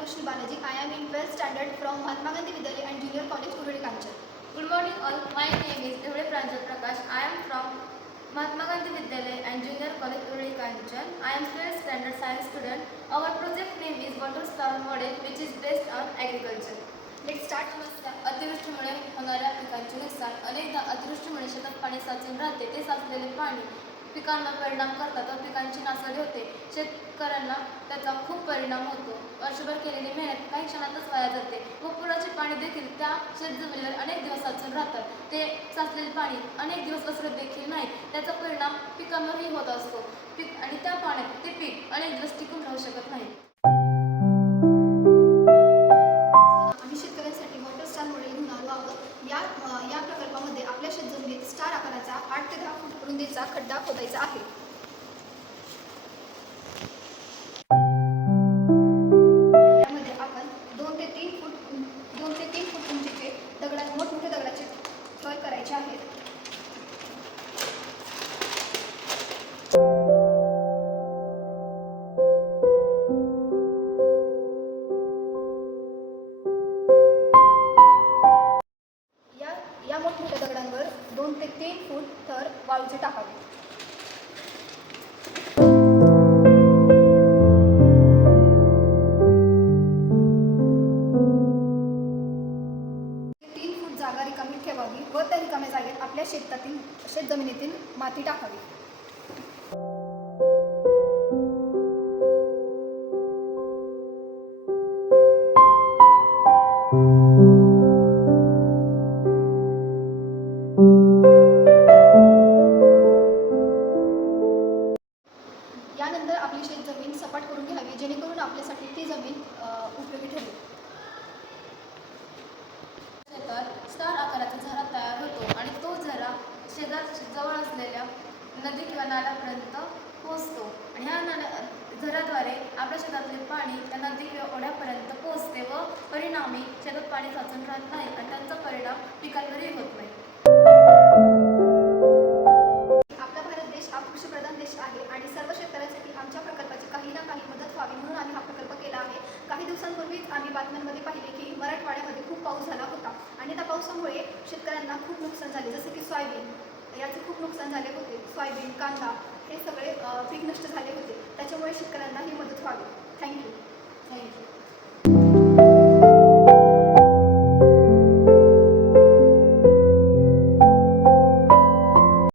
Roshni Balaji. I am in 12th standard from Mahatma Gandhi Vidyalaya and Junior College, Urudi Kanchan. Good morning all. My name is Devde Pranjal Prakash. I am from Mahatma Gandhi Vidyalaya and Junior College, Urudi Kanchan. I am 12th standard science student. Our project name is Water Star Model, which is based on agriculture. Let's start. अतिवृष्टीमुळे होणाऱ्या पिकांचे नुकसान. अनेकदा अतिवृष्टीमुळे शेतात पाणी साचून राहते. ते साचलेले पाणी पिकांना परिणाम करतात व पिकांची नासाडी होते. शेतकऱ्यांना त्याचा खूप परिणाम होतो. वर्षभर केलेली मेहनत काही क्षणातच वाया जाते व पुराचे पाणी देखील त्या शेतजमिनीवर अनेक दिवस साचून राहतात. ते साचलेले पाणी अनेक दिवस ओसरत देखील नाही. त्याचा परिणाम पिकांवरही होत असतो. आणि त्या पाण्यात ते पीक अनेक दिवस टिकून राहू शकत नाही. या प्रकल्पामध्ये आपल्या शेतजमिनीत स्टार आकाराचा 8 ते 10 फूट रुंदीचा खड्डा खोदायचा आहे. यामध्ये आपण 2 ते 3 फूट उंचीचे मोठमोठे दगडाचे थर करायचे आहेत. या मोठमोठ्या दगडांवर 2 ते 3 फूट थर वाळूचे टाकावे. जागा रिकामी ठेवावी व त्या रिकाम्या जागेत आपल्या शेतजमिनीतील माती टाकावी. यानंतर आपली शेतजमीन सपाट करून घ्यावी जेणेकरून आपल्यासाठी ती जमीन उपयोगी ठरेल. शेतात स्टार आकाराचा झरा तयार होतो आणि तो झरा जवळ असलेल्या नदी किंवा नाल्यापर्यंत पोहोचतो. आणि ह्या झऱ्याद्वारे आपल्या शेतातले पाणी त्या नदी किंवा ओढ्यापर्यंत पोहोचते व परिणामी शेतात पाणी साचून राहत नाही आणि त्यांचा परिणाम पिकांवरही होत नाही. आपला भारत देश हा कृषीप्रधान देश आहे आणि सर्व शेतकऱ्यांसाठी आमच्या प्रकल्पाची काही ना काही मदत व्हावी म्हणून आम्ही हा प्रकल्प केला आहे. काही दिवसांपूर्वीच आम्ही बातम्यांमध्ये पाहिले की मराठवाड्यामध्ये खूप पाऊस झाला होता आणि त्या पावसामुळे शेतकऱ्यांना खूप नुकसान झाले. जसे की सोयाबीन याचे खूप नुकसान झाले होते. सोयाबीन, कांदा हे सगळे पीक नष्ट झाले होते. त्याच्यामुळे शेतकऱ्यांना ही मदत व्हावी. थँक्यू.